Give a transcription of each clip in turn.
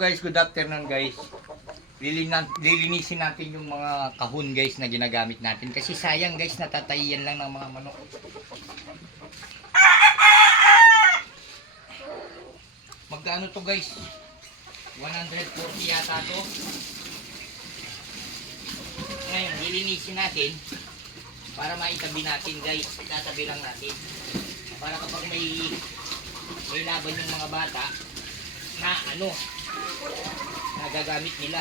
Guys, good afternoon guys. Lilinisin natin yung mga kahon guys na ginagamit natin. Kasi sayang guys, natatayian lang ng mga manok. Magkano to guys? 140 yata to. Ngayon, lilinisin natin para maitabi natin guys. Itatabi lang natin. Para kapag may laban yung mga bata na nagagamit nila.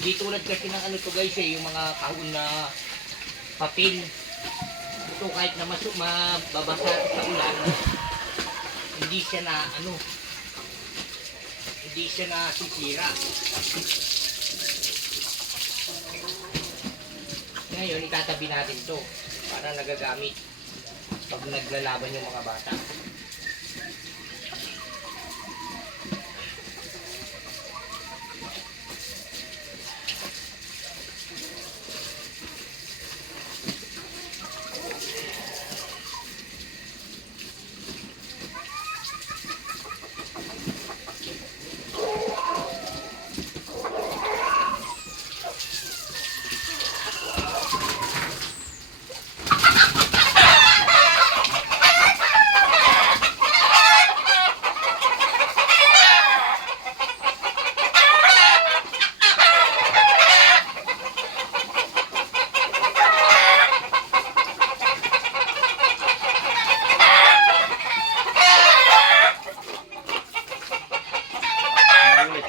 Di tulad kasi ng to guys yung mga kahon na papel. Ito kahit na mababasa sa ulan, hindi siya na hindi siya na sisira. Ngayon itatabi natin to para nagagamit pag naglalaban yung mga bata.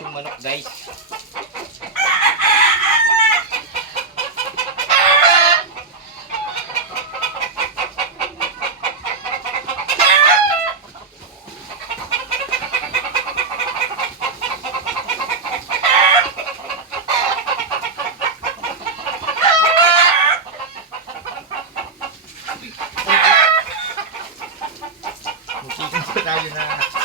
Yung manok guys. Musikin pa tayo na